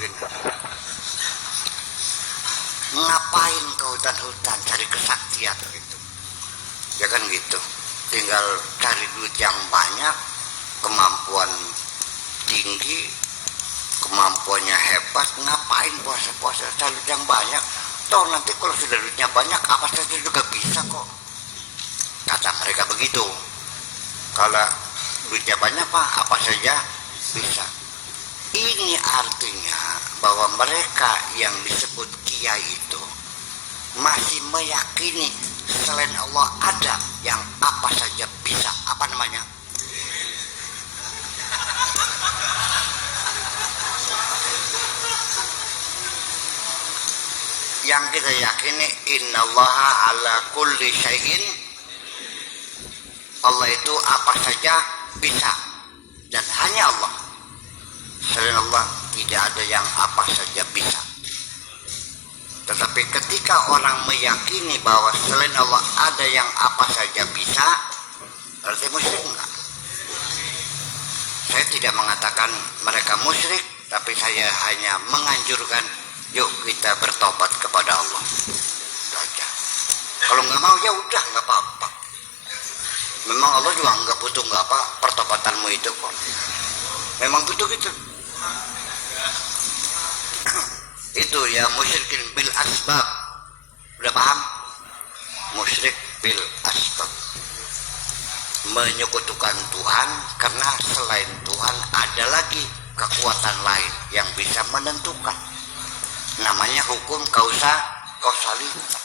begini. Ngapain ke hutan-hutan cari kesaktian gitu? Ya kan gitu. Tinggal cari duit yang banyak, kemampuan tinggi, kemampuannya hebat, ngapain puasa-puasa cari duit yang banyak? Toh nanti kalau sudah duitnya banyak, apa saja juga bisa kok. Kata mereka begitu. Kalau duitnya banyak Pak, apa saja bisa. Ini artinya bahwa mereka yang disebut kiai itu masih meyakini selain Allah ada yang apa saja bisa. Apa namanya? Yang kita yakini innallaha ala kulli syai'in, Allah itu apa saja bisa, dan hanya Allah. Selain Allah tidak ada yang apa saja bisa. Tetapi ketika orang meyakini bahwa selain Allah ada yang apa saja bisa, berarti musyrik enggak? Saya tidak mengatakan mereka musyrik, tapi saya hanya menganjurkan yuk kita bertobat kepada Allah saja. Kalau nggak mau ya udah, nggak apa-apa. Memang Allah juga nggak butuh nggak apa pertobatanmu itu kok. Memang butuh gitu. Itu ya musyrikin bil asbab. Udah paham? Musyrik bil asbab, menyekutukan Tuhan karena selain Tuhan ada lagi kekuatan lain yang bisa menentukan. Namanya hukum kausalitas.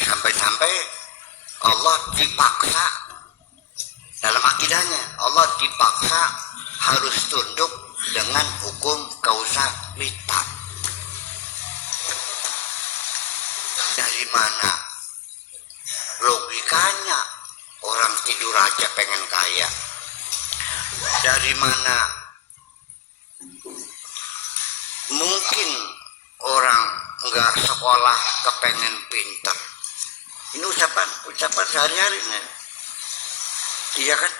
Sampai-sampai Allah dipaksa dalam akidahnya, Allah dipaksa harus tunduk dengan hukum kausalitas. Dari mana logikanya orang tidur aja pengen kaya? Dari mana mungkin orang nggak sekolah kepengen pinter? Ini ucapan sehari-hari nih. Iya kan?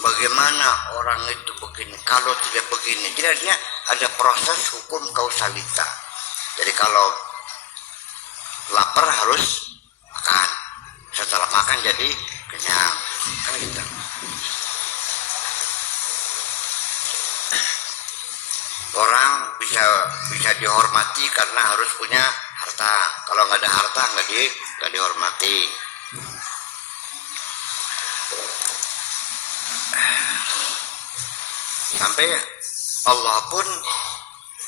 Bagaimana orang itu begini, kalau tidak begini. Jadi ada proses hukum kausalitas. Jadi kalau lapar harus makan, setelah makan jadi kenyang, kan gitu. Orang bisa dihormati karena harus punya harta. Kalau nggak ada harta nggak dihormati. Sampai Allah pun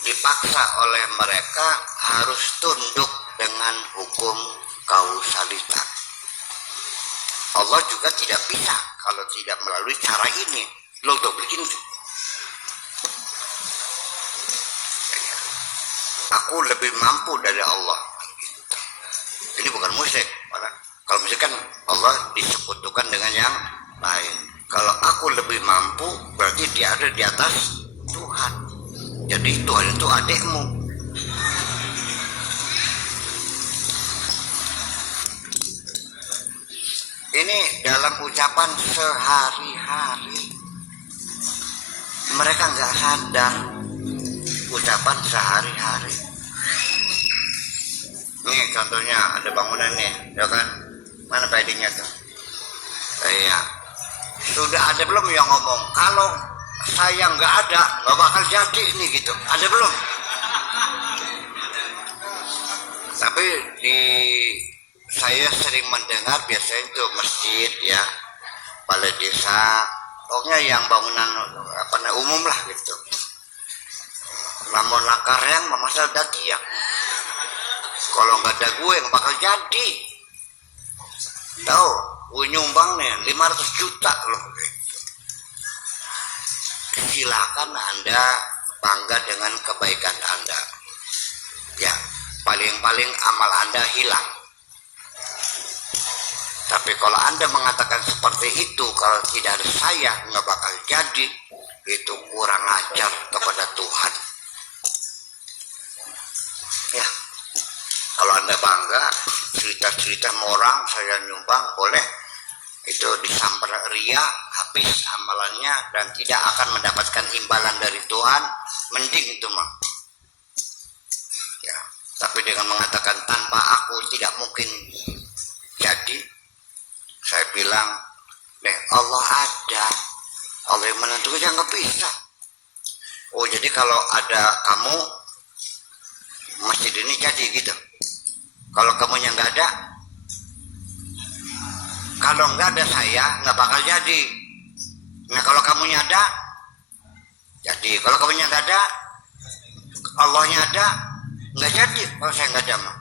dipaksa oleh mereka harus tunduk dengan hukum kausalitas. Allah juga tidak bisa kalau tidak melalui cara ini. Lo tuh begini. Aku lebih mampu dari Allah. Ini bukan musyrik. Kalau musyrik kan Allah disekutukan dengan yang lain. Kalau aku lebih mampu, berarti dia ada di atas Tuhan. Jadi Tuhan itu adikmu. Ini dalam ucapan sehari-hari. Mereka nggak sadar ucapan sehari-hari. Nih contohnya ada bangunan nih, ya kan? Mana paddingnya tuh? Iya. Sudah ada belum yang ngomong kalau saya nggak ada nggak bakal jadi ini gitu? Ada belum? Tapi saya sering mendengar biasanya itu masjid ya, balai desa, pokoknya yang bangunan umum lah gitu. Lamun langkar yang memasal dati ya. Kalau nggak ada gue nggak bakal jadi. Tahu, gue nyumbang nih 500 juta loh. Silakan Anda bangga dengan kebaikan Anda. Ya, paling-paling amal Anda hilang. Tapi kalau Anda mengatakan seperti itu, kalau tidak ada saya nggak bakal jadi, itu kurang ajar kepada Tuhan. Ya, Kalau Anda bangga cerita-cerita sama orang saya nyumbang, boleh. Itu disambar ria, habis amalannya dan tidak akan mendapatkan imbalan dari Tuhan, mending itu mah. Ya, tapi dengan mengatakan tanpa aku tidak mungkin jadi, saya bilang, Allah ada, Allah yang menentukan, jangan bisa. Oh, jadi kalau ada kamu, masjid ini jadi gitu. Kalau kamunya nggak ada, kalau nggak ada saya nggak bakal jadi. Nah kalau kamunya ada, jadi. Kalau kamunya nggak ada, Allahnya ada, nggak jadi. Kalau saya nggak ada mah.